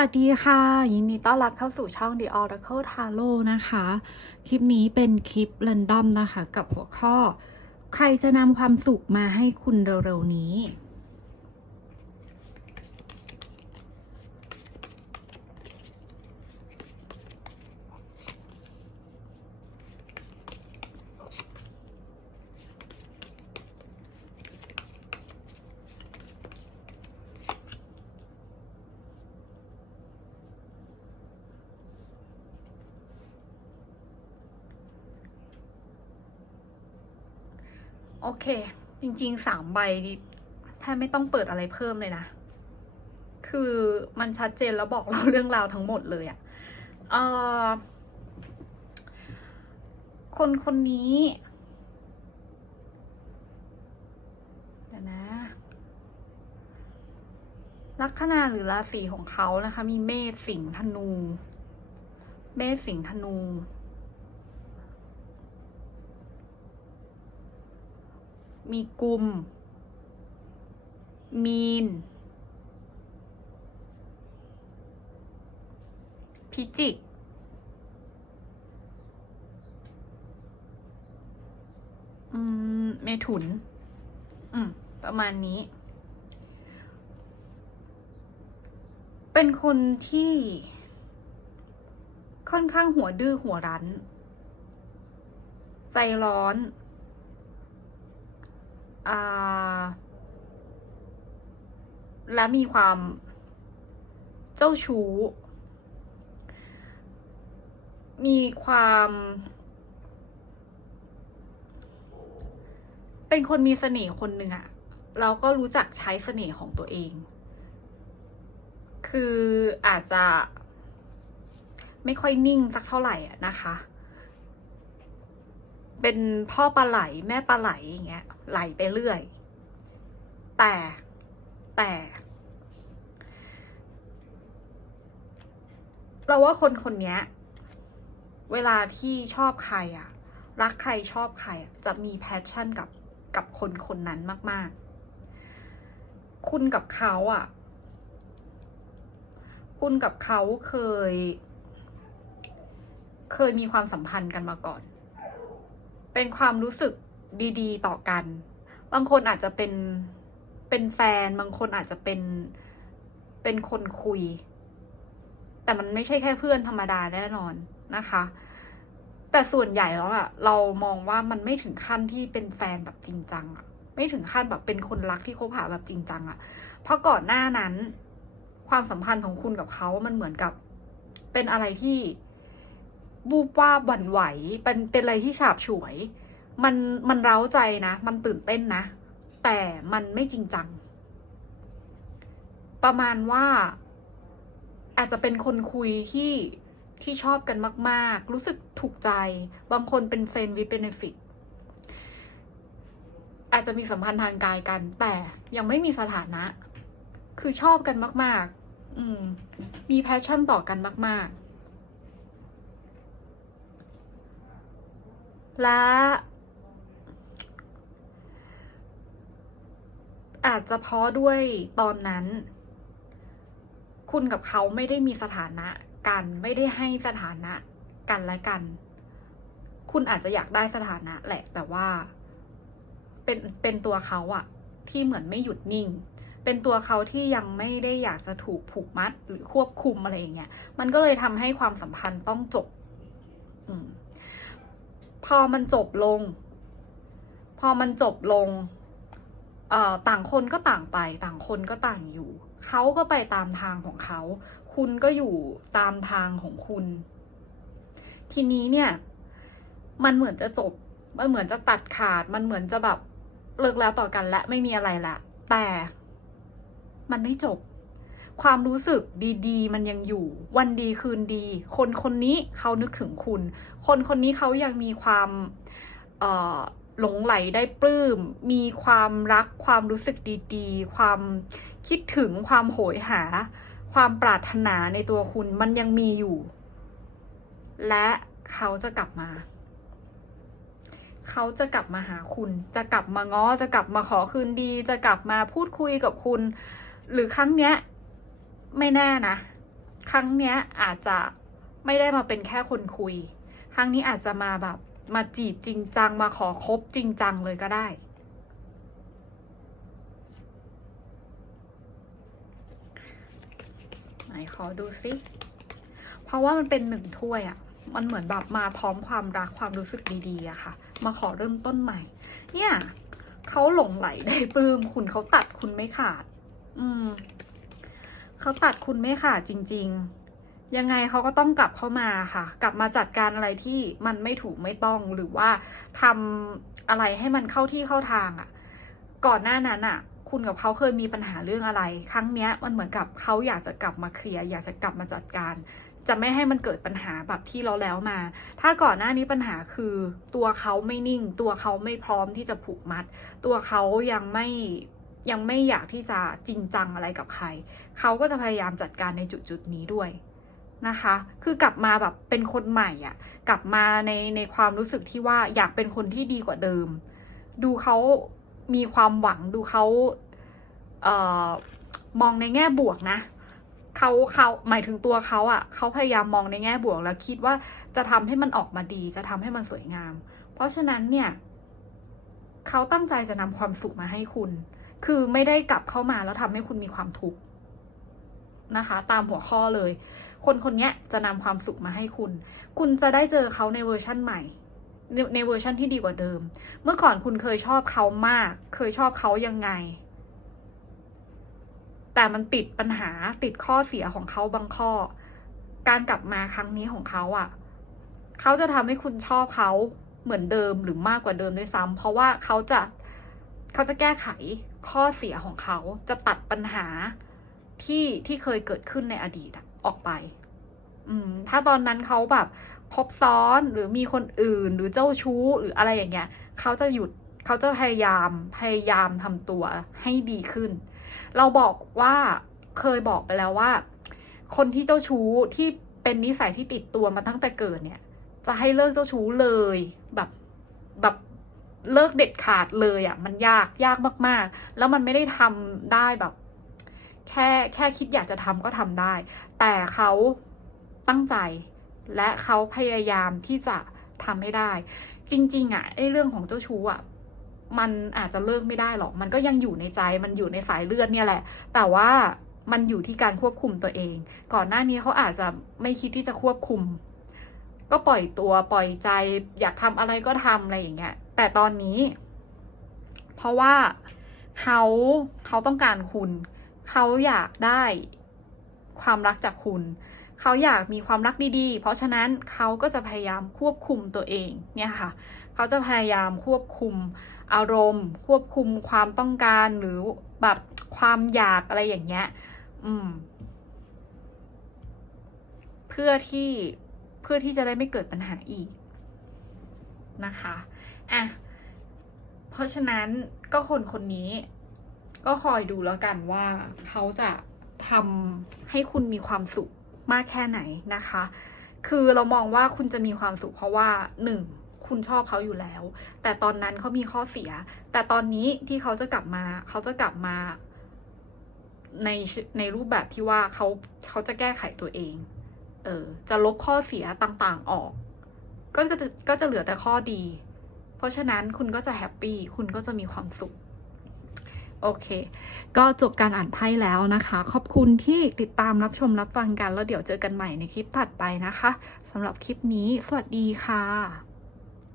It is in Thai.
วัสดีค่ะ ยินดีต้อนรับเข้าสู่ช่อง The Oracle Tarot นะคะ คลิปนี้เป็นคลิป r รนดอมนะคะ กับหัวข้อ ใครจะนำความสุขมาให้คุณเร็วๆนี้ โอเค จริงๆสามใบนี่แทบไม่ต้องเปิดอะไรเพิ่มเลยนะ คือมันชัดเจนแล้วบอกเราเรื่องราวทั้งหมดเลยอะเอ่อคนคนนี้เดี๋ยวนะลัคนาหรือราศีของเขานะคะ มีเมษสิงห์ธนู เมษสิงห์ธนู มีกลุ่ม มีน พิจิก อืม เมถุน อืม ประมาณนี้ เป็นคนที่ค่อนข้างหัวดื้อหัวรั้น ใจร้อน และมีความเจ้าชู้ มีความ เป็นคนมีเสน่ห์คนหนึ่งอะแล้วก็รู้จักใช้เสน่ห์ของตัวเอง คืออาจจะไม่ค่อยนิ่งสักเท่าไหร่อะนะคะ เป็นพ่อปลาไหลแม่ปลาไหลอย่างเงี้ยไหลไปเรื่อย แต่แต่เราว่าคนคนเนี้ยเวลาที่ชอบใครอะรักใครชอบใครจะมีแพชชั่นกับกับคนคนนั้นมาก ๆ คุณกับเขาอะคุณกับเขาเคย เคยมีความสัมพันธ์กันมาก่อน เป็นความรู้สึกดีๆ ต่อกัน บางคนอาจจะเป็นเป็นแฟน บางคนอาจจะเป็นเป็นคนคุย แต่มันไม่ใช่แค่เพื่อนธรรมดาแน่นอนนะคะ แต่ส่วนใหญ่แล้วอะเรามองว่ามันไม่ถึงขั้นที่เป็นแฟนแบบจริงจังอะไม่ถึงขั้นแบบเป็นคนรักที่คบหาแบบจริงจังอะเพราะก่อนหน้านั้น ความสัมพันธ์ของคุณกับเขามันเหมือนกับเป็นอะไรที่ บูบว่าบั่นไหวเป็นเป็นอะไรที่ฉาบฉวย มันมันเร้าใจนะ มันตื่นเต้นนะ แต่มันไม่จริงจัง ประมาณว่า อาจจะเป็นคนคุยที่ที่ชอบกันมาก ๆ รู้สึกถูกใจ บางคนเป็นเฟนวิเบเนฟิตอาจจะมีสัมพันธ์ทางกายกัน แต่ยังไม่มีสถานะ คือชอบกันมาก ๆ อืม มีแพชชั่นต่อกันมาก ๆ และ อาจจะเพราะด้วยตอนนั้น คุณกับเขาไม่ได้มีสถานะกันไม่ได้ให้สถานะกันและกัน คุณอาจจะอยากได้สถานะแหละ แต่ว่า เป็นเป็นตัวเขาอะที่เหมือนไม่หยุดนิ่ง เป็นตัวเขาที่ยังไม่ได้อยากจะถูกผูกมัดหรือควบคุมอะไรอย่างเงี้ย มันก็เลยทำให้ความสัมพันธ์ต้องจบ อืม พอมันจบลง พอมันจบลงเอ่อต่างคนก็ต่างไป ต่างคนก็ต่างอยู่ เขาก็ไปตามทางของเขา คุณก็อยู่ตามทางของคุณ ทีนี้เนี่ย มันเหมือนจะจบ มันเหมือนจะตัดขาด มันเหมือนจะแบบเลิกแล้วต่อกันและไม่มีอะไรละ แต่มันไม่จบ ความรู้สึกดีๆ มันยังอยู่ วันดีคืนดี คนคนนี้เขานึกถึงคุณ คนคนนี้เขายังมีความหลงไหลได้ปลื้ม มีความรักความรู้สึกดีๆ ความคิดถึงความโหยหา ความปรารถนาในตัวคุณมันยังมีอยู่ และเขาจะกลับมา เขาจะกลับมาหาคุณ จะกลับมาง้อ จะกลับมาขอคืนดี จะกลับมาพูดคุยกับคุณ หรือครั้งเนี้ย ไม่แน่นะ ครั้งเนี้ยอาจจะไม่ได้มาเป็นแค่คนคุย ครั้งนี้อาจจะมาแบบ มาจีบจริงจังมาขอคบจริงจังเลยก็ได้ ไหนขอดูซิเพราะว่ามันเป็นหนึ่งถ้วยอะ่ะมันเหมือนแบบมาพร้อมความรักความรู้สึกดีๆอะค่ะ มาขอเริ่มต้นใหม่ เนี่ยเขาหลงไหลได้ปลื้มคุณเขาตัดคุณไม่ขาด อืม เขาตัดคุณไม่ขาดจริง ๆ ยังไงเขาก็ต้องกลับเข้ามาค่ะ กลับมาจัดการอะไรที่มันไม่ถูกไม่ต้องหรือว่าทำอะไรให้มันเข้าที่เข้าทางอะ่ะ ก่อนหน้านั้นอะ คุณกับเขาเคยมีปัญหาเรื่องอะไร ครั้งเนี้ยมันเหมือนกับเขาอยากจะกลับมาเคลียร์อยากจะกลับมาจัดการจะไม่ให้มันเกิดปัญหาแบบที่เราแล้วมา ถ้าก่อนหน้านี้ปัญหาคือตัวเขาไม่นิ่ง ตัวเขาไม่พร้อมที่จะผูกมัด ตัวเขายังไม่ ยังไม่อยากที่จะจริงจังอะไรกับใคร เขาก็จะพยายามจัดการในจุดจุดนี้ด้วยนะคะ คือกลับมาแบบเป็นคนใหม่อะ่ะ กลับมาในในความรู้สึกที่ว่าอยากเป็นคนที่ดีกว่าเดิม ดูเขามีความหวังดูเขาเอ่อมองในแง่บวกนะเขาเขาหมายถึงตัวเขาอะ่ะเขาพยายามมองในแง่บวกแล้วคิดว่าจะทำให้มันออกมาดี จะทำให้มันสวยงาม เพราะฉะนั้นเนี่ยเขาตั้งใจจะนำความสุขมาให้คุณ คือไม่ได้กลับเข้ามาแล้วทำให้คุณมีความทุกข์นะคะ ตามหัวข้อเลย คนคนนี้จะนำความสุขมาให้คุณ คุณจะได้เจอเขาในเวอร์ชั่นใหม่ในในเวอร์ชั่นที่ดีกว่าเดิม เมื่อก่อนคุณเคยชอบเขามาก เคยชอบเขายังไง แต่มันติดปัญหาติดข้อเสียของเขาบางข้อ การกลับมาครั้งนี้ของเขาอะ่ะ เขาจะทำให้คุณชอบเขาเหมือนเดิมหรือมากกว่าเดิมด้วยซ้ำเพราะว่าเขาจะ เขาจะแก้ไขข้อเสียของเขาจะตัดปัญหาที่ที่เคยเกิดขึ้นในอดีตอออกไป อืม ถ้าตอนนั้นเขาแบบคบซ้อนหรือมีคนอื่นหรือเจ้าชู้หรืออะไรอย่างเงี้ยเขาจะหยุดเขาจะพยายามพยายามทำตัวให้ดีขึ้น เราบอกว่าเคยบอกไปแล้วว่า คนที่เจ้าชู้ที่เป็นนิสัยที่ติดตัวมาตั้งแต่เกิดเนี่ย จะให้เลิกเจ้าชู้เลยแบบแบบ เลิกเด็ดขาดเลยอะ่ะมันยากยากมากๆ แล้วมันไม่ได้ทำได้แบบ แค่แค่คิดอยากจะทำก็ทำได้ แต่เขาตั้งใจและเขาพยายามที่จะทำให้ได้ จริง ๆอะไอ้เรื่องของเจ้าชู้อะมันอาจจะเลิกไม่ได้หรอก มันก็ยังอยู่ในใจ มันอยู่ในสายเลือดเนี่ยแหละ แต่ว่ามันอยู่ที่การควบคุมตัวเอง ก่อนหน้านี้เขาอาจจะไม่คิดที่จะควบคุม ก็ปล่อยตัวปล่อยใจ อยากทำอะไรก็ทำอะไรอย่างเงี้ยแต่ตอนนี้ เพราะว่าเขาเขาต้องการคุณ เขาอยากได้ความรักจากคุณ เขาอยากมีความรักดีๆ เพราะฉะนั้นเขาก็จะพยายามควบคุมตัวเองเนี่ยค่ะ เขาจะพยายามควบคุมอารมณ์ ควบคุมความต้องการหรือแบบความอยากอะไรอย่างเงี้ย อืม เพื่อที่เพื่อที่จะได้ไม่เกิดปัญหาอีกนะคะ อะ เพราะฉะนั้นก็คนคนนี้ ก็คอยดูแล้วกันว่าเขาจะทำให้คุณมีความสุขมากแค่ไหนนะคะ คือเรามองว่าคุณจะมีความสุขเพราะว่าหนึ่งคุณชอบเขาอยู่แล้ว แต่ตอนนั้นเขามีข้อเสีย แต่ตอนนี้ที่เขาจะกลับมาเขาจะกลับมาในในรูปแบบที่ว่าเขาเขาจะแก้ไขตัวเอง เออ จะลบข้อเสียต่างๆออก ก็จะก็จะเหลือแต่ข้อดี เพราะฉะนั้นคุณก็จะแฮปปี้คุณก็จะมีความสุข โอเค ก็จบการอ่านไพ่แล้วนะคะ ขอบคุณที่ติดตามรับชมรับฟังกัน แล้วเดี๋ยวเจอกันใหม่ในคลิปถัดไปนะคะสำหรับคลิปนี้ สวัสดีค่ะ